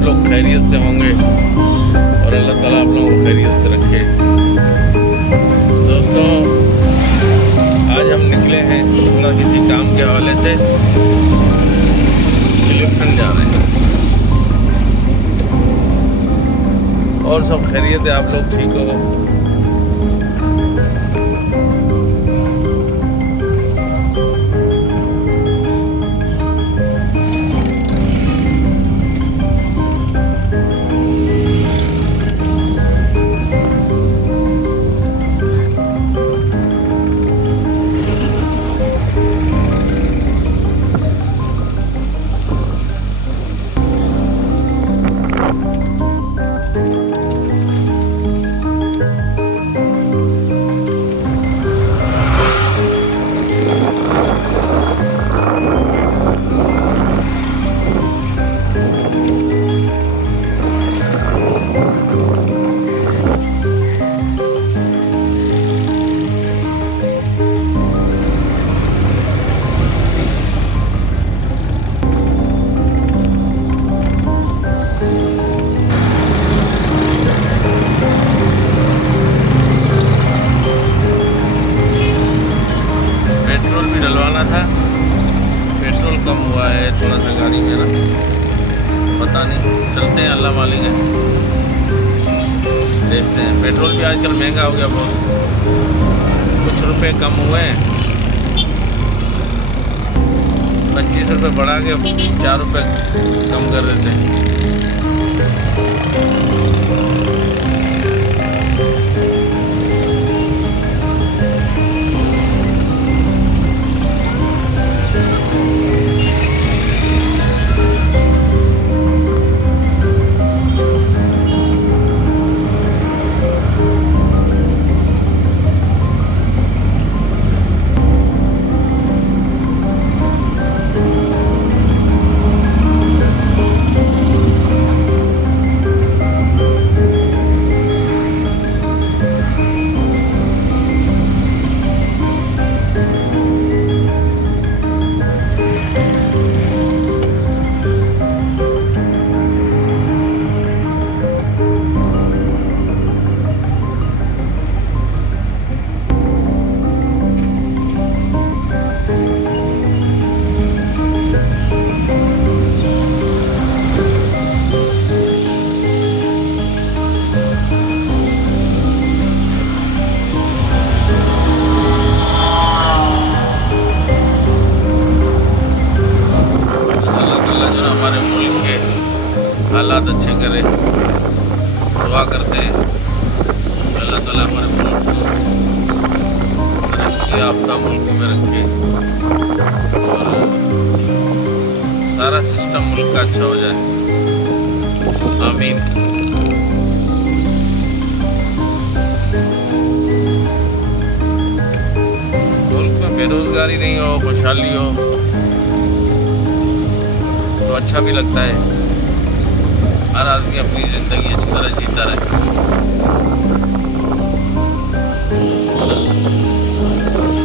आप लोग खैरियत से होंगे और अल्लाह ताला आप लोगों को खैरियत से रखे। दोस्तों, आज हम निकले हैं थोड़ा किसी काम के हवाले से, एलिफेंट जा रहे हैं। और सब खैरियत है, आप लोग ठीक हो? पेट्रोल भी डलवाना था, पेट्रोल कम हुआ है थोड़ा सा गाड़ी में ना, पता नहीं, चलते हैं, अल्लाह मालिक है, देखते हैं। पेट्रोल भी आजकल महंगा हो गया बहुत, कुछ रुपए कम हुए हैं, 25 रुपये बढ़ा के 4 रुपये कम कर देते हैं। हमारे मुल्क के हालात अच्छे करे, दुआ करते हैं अल्लाह ताला हमारे मुल्क को तरक्की याफ्ता मुल्क में रखे और सारा सिस्टम मुल्क का अच्छा हो जाए, आमीन। मुल्क में बेरोजगारी नहीं हो, खुशहाली हो तो अच्छा भी लगता है, हर आदमी अपनी ज़िंदगी अच्छी तरह जीता रहे।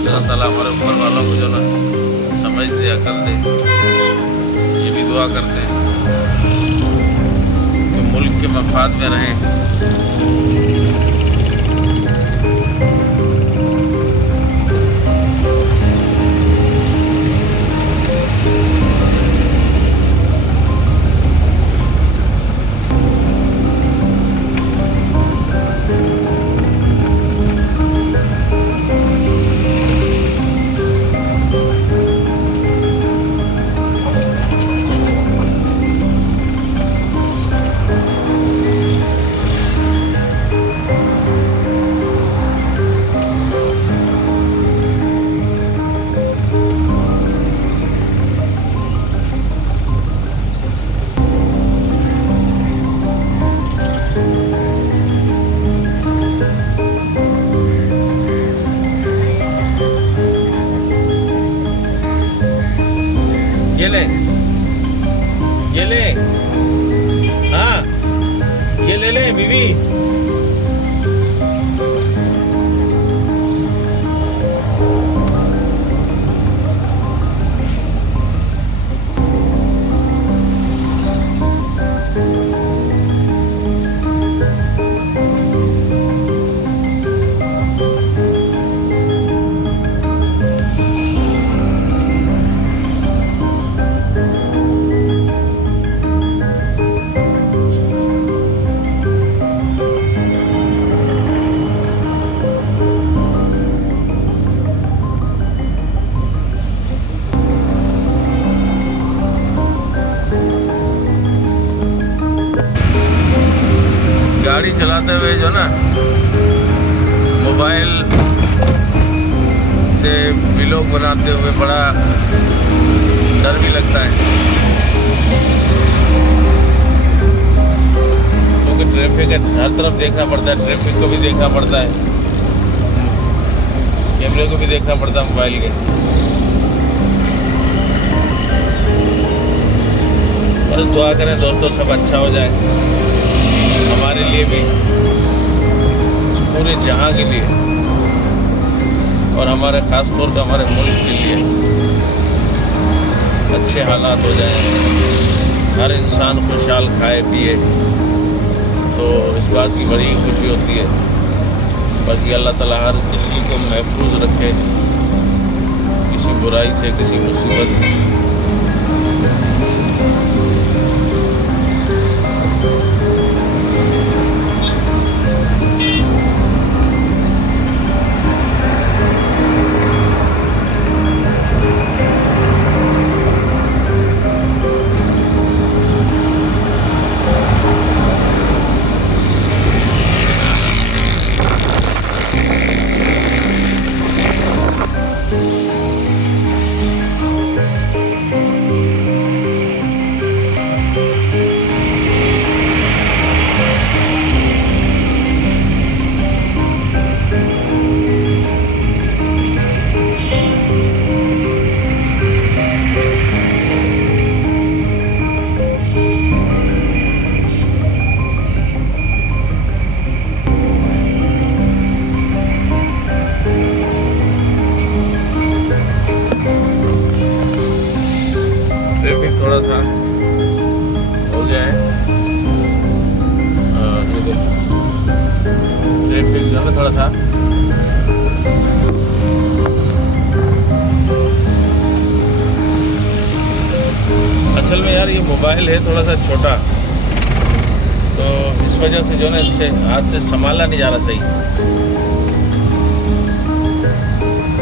अल्लाह ताला हमारे ऊपर वालों को जो ना समझ दे, अकल दे, ये भी दुआ करते हैं कि मुल्क के मफाद में रहें। गाड़ी चलाते हुए जो ना मोबाइल से व्लॉग बनाते हुए बड़ा डर भी लगता है, क्योंकि ट्रैफिक हर तरफ देखना पड़ता है, ट्रैफिक को भी देखना पड़ता है, कैमरे को भी देखना पड़ता है मोबाइल के। और दुआ करें दोस्तों सब अच्छा हो जाए, हमारे लिए भी, पूरे जहां के लिए, और हमारे ख़ास तौर पर हमारे मुल्क के लिए अच्छे हालात हो जाएं, हर इंसान खुशहाल खाए पिए, तो इस बात की बड़ी खुशी होती है। बाकी अल्लाह ताला हर किसी को महफूज रखे किसी बुराई से, किसी मुसीबत से। ट्रैफिक थोड़ा सा हो गया है, ये देखो ट्रैफिक जो है थोड़ा सा असल में यार ये मोबाइल है थोड़ा सा छोटा, तो इस वजह से जो है ना इससे हाथ से संभाला नहीं जा रहा सही।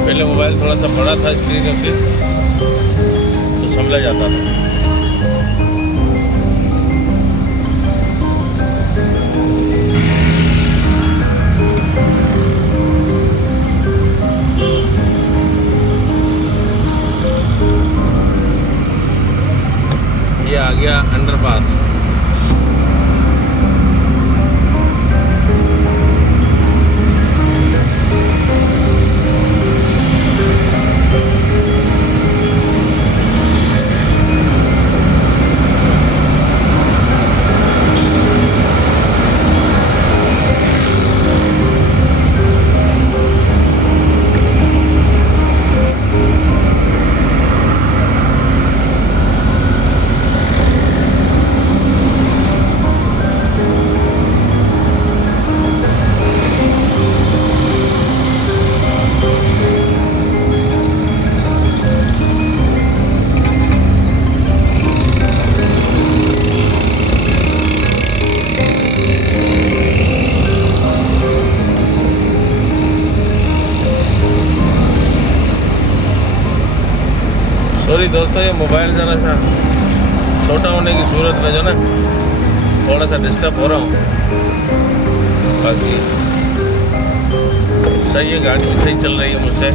पहले मोबाइल थोड़ा सा बड़ा था स्क्रीन से तो संभला जाता था। ये आ गया अंडरपास। सॉरी दोस्तों, ये मोबाइल ज़रा सा छोटा होने की सूरत में जो ना थोड़ा सा डिस्टर्ब हो रहा हूँ। बाकी सही है, गाड़ी भी सही चल रही है मुझसे।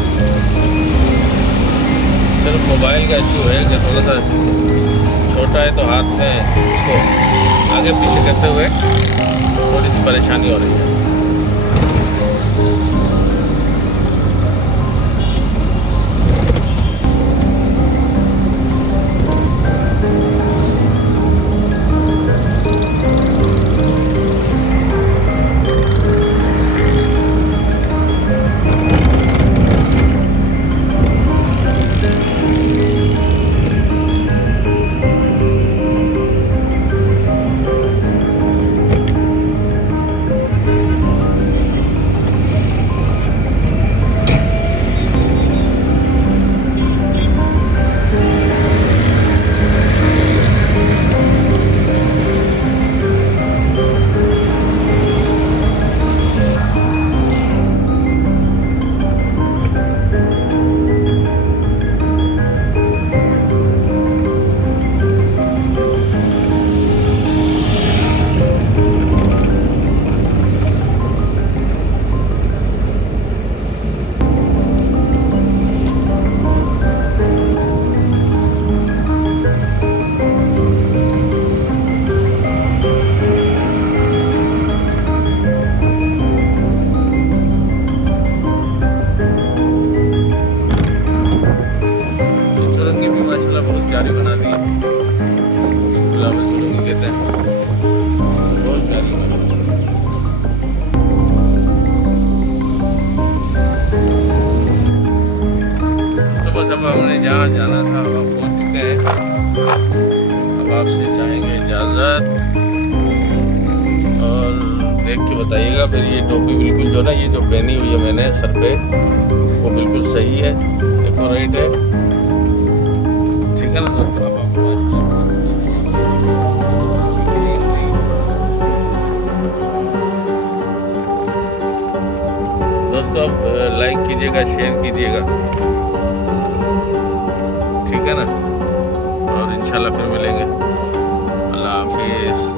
सिर्फ मोबाइल का इशू है कि थोड़ा सा छोटा है तो हाथ में इसको आगे पीछे करते हुए थोड़ी सी परेशानी हो रही है। देख के बताइएगा। फिर ये टोपी बिल्कुल जो ना, ये जो पहनी हुई है मैंने सर पे, वो बिल्कुल सही है, एक्यूरेट है, ठीक है ना दोस्तों। दोस्तों आप लाइक कीजिएगा, शेयर कीजिएगा, ठीक है ना। और इंशाल्लाह फिर मिलेंगे। अल्लाह हाफिज़।